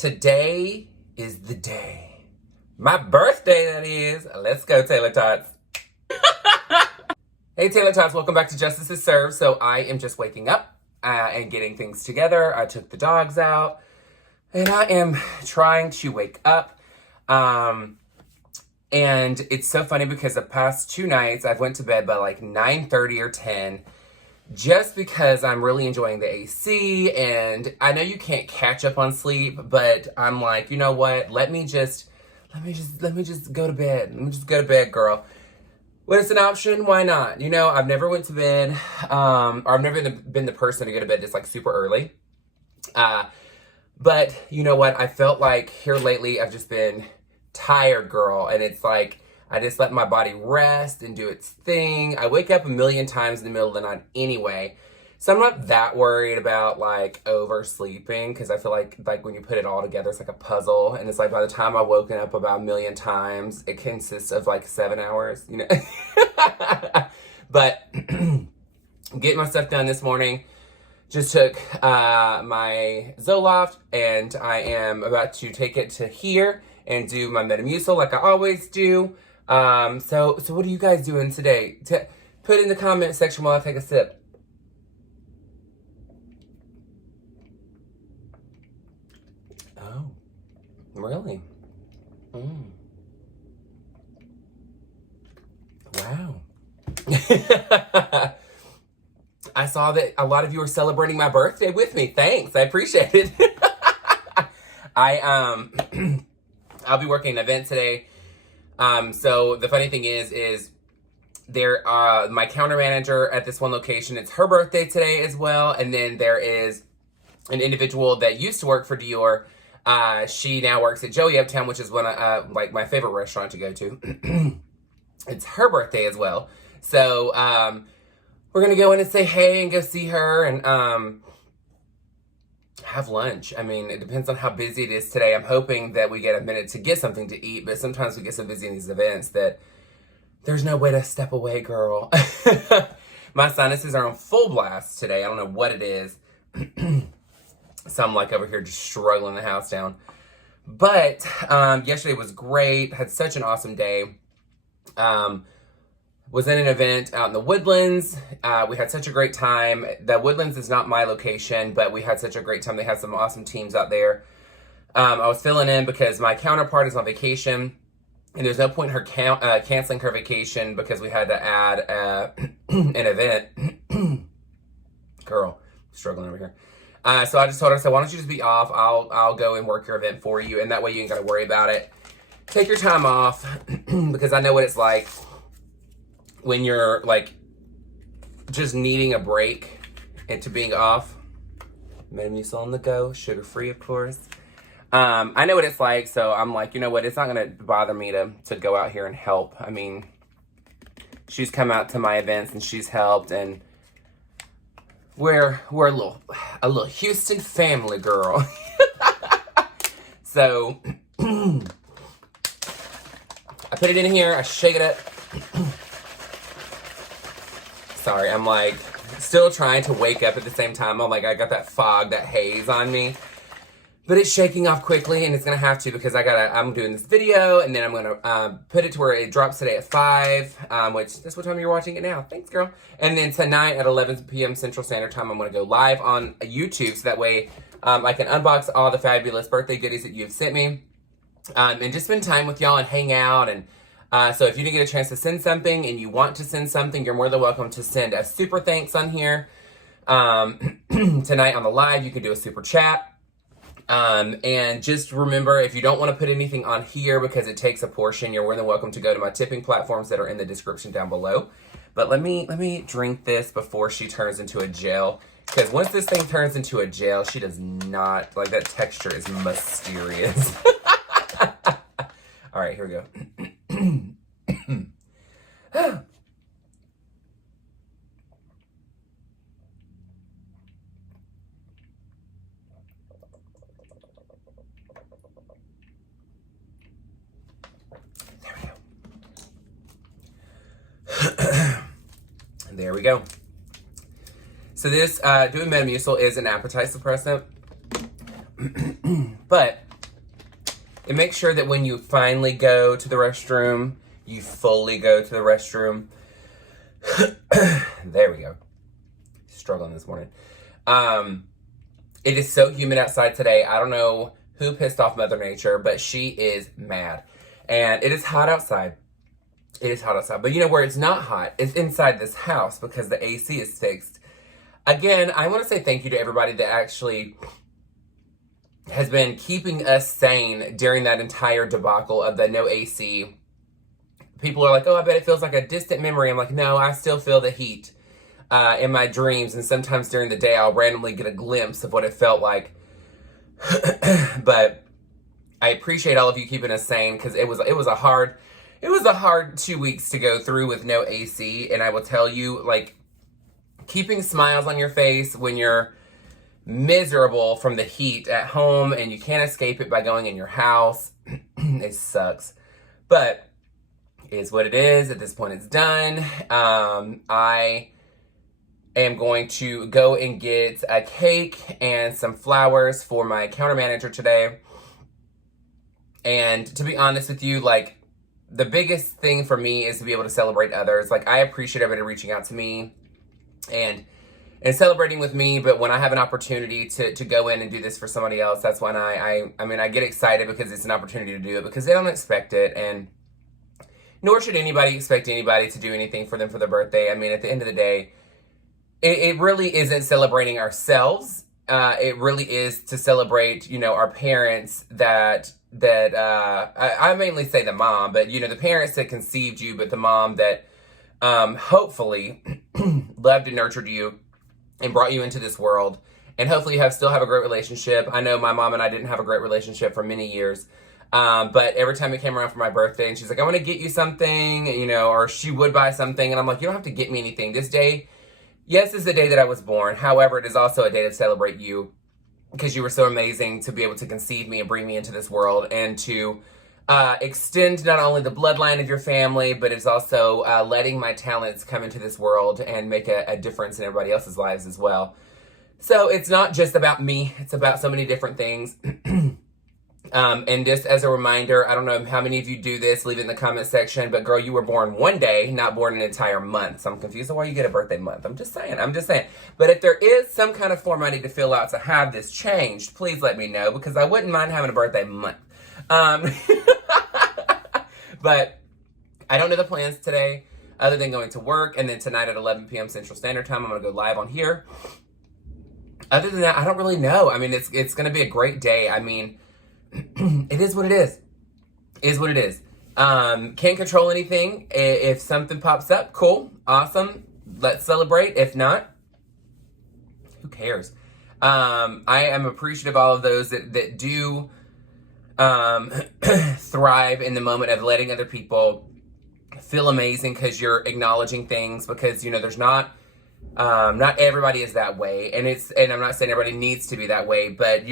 Today is the day. My birthday, that is. Let's go, Taylor-tots. Hey, Taylor-tots, welcome back to Justice is Served. So I am just waking up and getting things together. I took the dogs out and I am trying to wake up. And it's so funny because the past 2 nights I've went to bed by like 9:30 or 10 just because I'm really enjoying the AC, and I know you can't catch up on sleep, but I'm like, you know what? Let me just go to bed. Let me just go to bed, girl. When it's an option, why not? You know, I've never went to bed, or I've never been the person to go to bed just like super early. But you know what? I felt like here lately I've just been tired, girl, and it's like I just let my body rest and do its thing. I wake up a million times in the middle of the night anyway, so I'm not that worried about like oversleeping, because I feel like when you put it all together, it's like a puzzle, and it's like by the time I've woken up about a million times, it consists of like 7 hours, you know. But getting my stuff done this morning. Just took my Zoloft, and I am about to take it to here and do my Metamucil like I always do. So what are you guys doing today? Put in the comment section while I take a sip. Oh, really? Wow. I saw that a lot of you are celebrating my birthday with me. Thanks, I appreciate it. I'll be working an event today. So the funny thing is there, my counter manager at this one location, it's her birthday today as well. And then there is an individual that used to work for Dior. She now works at Joey Uptown, which is one of, like my favorite restaurant to go to. It's her birthday as well. So, we're gonna go in and say hey and go see her and, have lunch. I mean, it depends on how busy it is today. I'm hoping that we get a minute to get something to eat, but sometimes we get so busy in these events that there's no way to step away, girl. My sinuses are on full blast today. I don't know what it is. So I'm like over here just struggling the house down. But yesterday was great. Had such an awesome day. Was in an event out in the Woodlands. We had such a great time. The Woodlands is not my location, but we had such a great time. They had some awesome teams out there. I was filling in because my counterpart is on vacation, and there's no point in her canceling her vacation because we had to add an event. Girl, struggling over here. So I just told her, so why don't you just be off? I'll go and work your event for you, and that way you ain't got to worry about it. Take your time off because I know what it's like when you're like just needing a break into being off. Metamucil on the go, sugar free, of course. I know what it's like, so I'm like, you know what? It's not gonna bother me to go out here and help. I mean, she's come out to my events and she's helped, and we're a little Houston family, girl. So I put it in here. I shake it up. Sorry, I'm like still trying to wake up at the same time. I'm like, I got that fog, that haze on me. But it's shaking off quickly, and it's gonna have to because I'm doing this video, and then I'm gonna put it to where it drops today at 5, which that's what time you're watching it now. Thanks, girl. And then tonight at 11 p.m. Central Standard Time, I'm gonna go live on YouTube, so that way I can unbox all the fabulous birthday goodies that you've sent me, and just spend time with y'all and hang out. And so if you didn't get a chance to send something and you want to send something, you're more than welcome to send a super thanks on here. Tonight on the live, you can do a super chat. And just remember, if you don't want to put anything on here because it takes a portion, you're more than welcome to go to my tipping platforms that are in the description down below. But let me drink this before she turns into a gel, because once this thing turns into a gel, she does not, like, that texture is mysterious. All right, here we go. There we go. So this doing Metamucil is an appetite suppressant, but And make sure that when you finally go to the restroom, you fully go to the restroom. There we go. Struggling this morning. It is so humid outside today. I don't know who pissed off Mother Nature, but she is mad. And it is hot outside. It is hot outside. But you know where it's not hot? It's inside this house because the AC is fixed. Again, I want to say thank you to everybody that actually has been keeping us sane during that entire debacle of the no AC. People are like, oh, I bet it feels like a distant memory. I'm like, no, I still feel the heat in my dreams. And sometimes during the day, I'll randomly get a glimpse of what it felt like. But I appreciate all of you keeping us sane, because it was a hard 2 weeks to go through with no AC. And I will tell you, like, keeping smiles on your face when you're miserable from the heat at home and you can't escape it by going in your house, it sucks. But it is what it is. At this point, it's done. I am going to go and get a cake and some flowers for my counter manager today. And to be honest with you, like, the biggest thing for me is to be able to celebrate others. Like, I appreciate everybody reaching out to me and celebrating with me, but when I have an opportunity to go in and do this for somebody else, that's when I get excited, because it's an opportunity to do it, because they don't expect it, and nor should anybody expect anybody to do anything for them for their birthday. I mean, at the end of the day, it really isn't celebrating ourselves. It really is to celebrate, our parents I mainly say the mom, but, the parents that conceived you, but the mom that hopefully loved and nurtured you and brought you into this world. And hopefully you still have a great relationship. I know my mom and I didn't have a great relationship for many years. But every time it came around for my birthday and she's like, I want to get you something, or she would buy something. And I'm like, you don't have to get me anything. This day, yes, is the day that I was born. However, it is also a day to celebrate you, because you were so amazing to be able to conceive me and bring me into this world, and to extend not only the bloodline of your family, but it's also letting my talents come into this world and make a difference in everybody else's lives as well. So it's not just about me. It's about so many different things. And just as a reminder, I don't know how many of you do this, leave it in the comment section, but girl, you were born one day, not born an entire month. So I'm confused on why you get a birthday month. I'm just saying. But if there is some kind of form I need to fill out to have this changed, please let me know, because I wouldn't mind having a birthday month. But I don't know the plans today other than going to work, and then tonight at 11 p.m. Central Standard Time, I'm going to go live on here. Other than that, I don't really know. I mean, it's going to be a great day. I mean, it is what it is. It is what it is. Can't control anything. If something pops up, cool, awesome. Let's celebrate. If not, who cares? I am appreciative of all of those that do thrive in the moment of letting other people feel amazing, because you're acknowledging things, because there's not everybody is that way, and I'm not saying everybody needs to be that way, but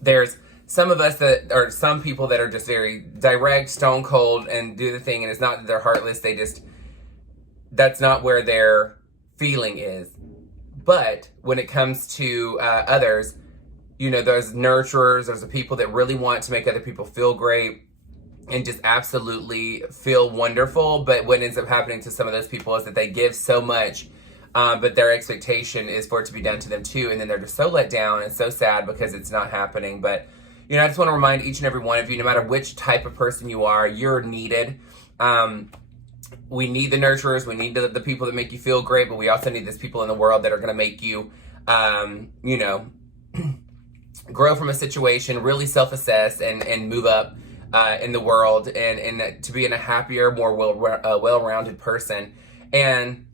there's some of us that are some people that are just very direct, stone cold, and do the thing, and it's not that they're heartless, that's not where their feeling is. But when it comes to others, there's nurturers, there's the people that really want to make other people feel great and just absolutely feel wonderful. But what ends up happening to some of those people is that they give so much, but their expectation is for it to be done to them too. And then they're just so let down and so sad because it's not happening. But, I just want to remind each and every one of you, no matter which type of person you are, you're needed. We need the nurturers. We need the people that make you feel great, but we also need these people in the world that are going to make you, grow from a situation, really self-assess and move up in the world, and to be in a happier, more well-rounded person. And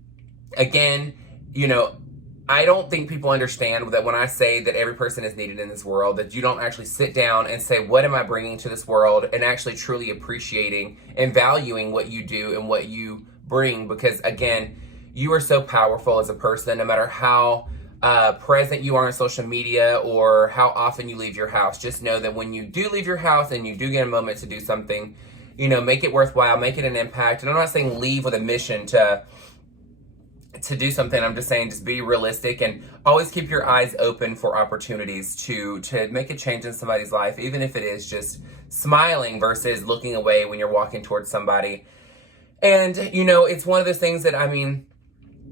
again, I don't think people understand that when I say that every person is needed in this world, that you don't actually sit down and say, what am I bringing to this world, and actually truly appreciating and valuing what you do and what you bring. Because again, you are so powerful as a person, no matter how present you are on social media or how often you leave your house. Just know that when you do leave your house and you do get a moment to do something, make it worthwhile, make it an impact. And I'm not saying leave with a mission to to do something. I'm just saying, just be realistic and always keep your eyes open for opportunities to make a change in somebody's life, even if it is just smiling versus looking away when you're walking towards somebody. And, you know, it's one of those things that, I mean,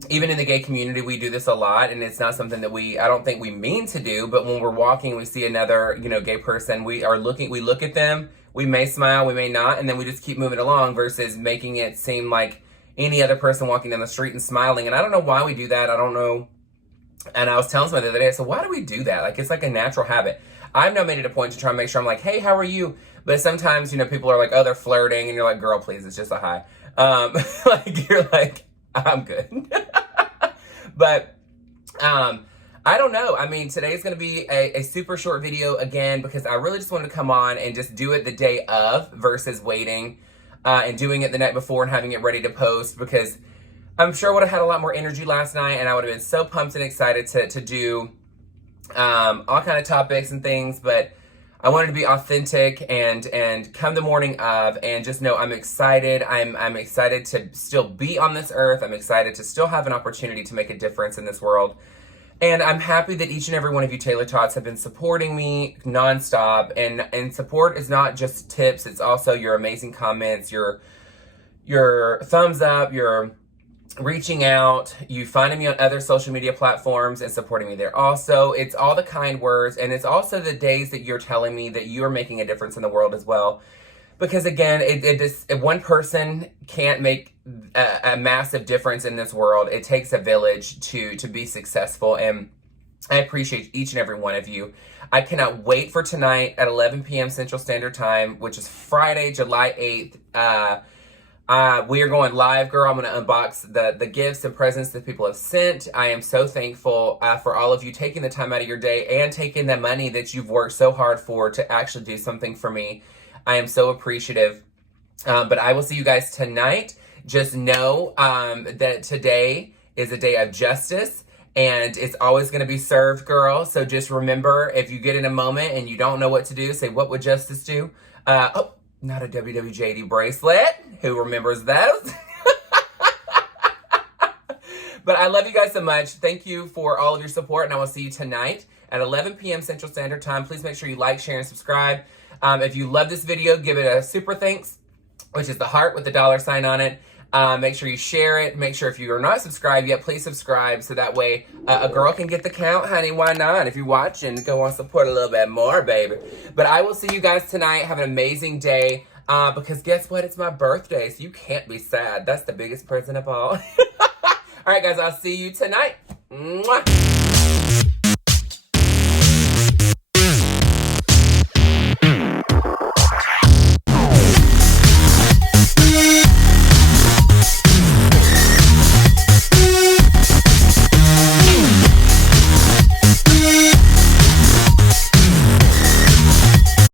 even in the gay community, we do this a lot, and it's not something that I don't think we mean to do, but when we're walking, we see another, you know, gay person, we look at them, we may smile, we may not, and then we just keep moving along versus making it seem like any other person walking down the street and smiling. And I don't know why we do that. I don't know. And I was telling somebody the other day, I said, why do we do that? Like, it's like a natural habit. I've now made it a point to try and make sure I'm like, hey, how are you? But sometimes, you know, people are like, oh, they're flirting, and you're like, girl, please, it's just a hi. Like, you're like, I'm good. But, I don't know. I mean, today's going to be a super short video again, because I really just wanted to come on and just do it the day of versus waiting, and doing it the night before and having it ready to post, because I'm sure I would have had a lot more energy last night, and I would have been so pumped and excited to do, all kind of topics and things, but I wanted to be authentic and come the morning of and just know I'm excited. I'm excited to still be on this earth. I'm excited to still have an opportunity to make a difference in this world. And I'm happy that each and every one of you Taylor-tots have been supporting me nonstop. And support is not just tips. It's also your amazing comments, your thumbs up, your reaching out, you finding me on other social media platforms and supporting me there. Also, it's all the kind words, and it's also the days that you're telling me that you're making a difference in the world as well. Because again, if one person can't make a massive difference in this world, it takes a village to be successful. And I appreciate each and every one of you. I cannot wait for tonight at 11 p.m. Central Standard Time, which is Friday, July 8th. We are going live, girl. I'm going to unbox the gifts and presents that people have sent. I am so thankful for all of you taking the time out of your day and taking the money that you've worked so hard for to actually do something for me. I am so appreciative. But I will see you guys tonight. Just know that today is a day of justice, and it's always going to be served, girl. So just remember, if you get in a moment and you don't know what to do, say, what would justice do? Oh, not a WWJD bracelet. Who remembers those? But I love you guys so much. Thank you for all of your support, and I will see you tonight at 11 p.m. Central Standard Time. Please make sure you like, share, and subscribe. If you love this video, give it a super thanks, which is the heart with the $sign on it. Make sure you share it. Make sure if you are not subscribed yet, please subscribe, so that way a girl can get the count, honey. Why not? If you're watching, go on, support a little bit more, baby. But I will see you guys tonight. Have an amazing day. Because guess what? It's my birthday, so you can't be sad. That's the biggest present of all. All right, guys, I'll see you tonight. Mwah.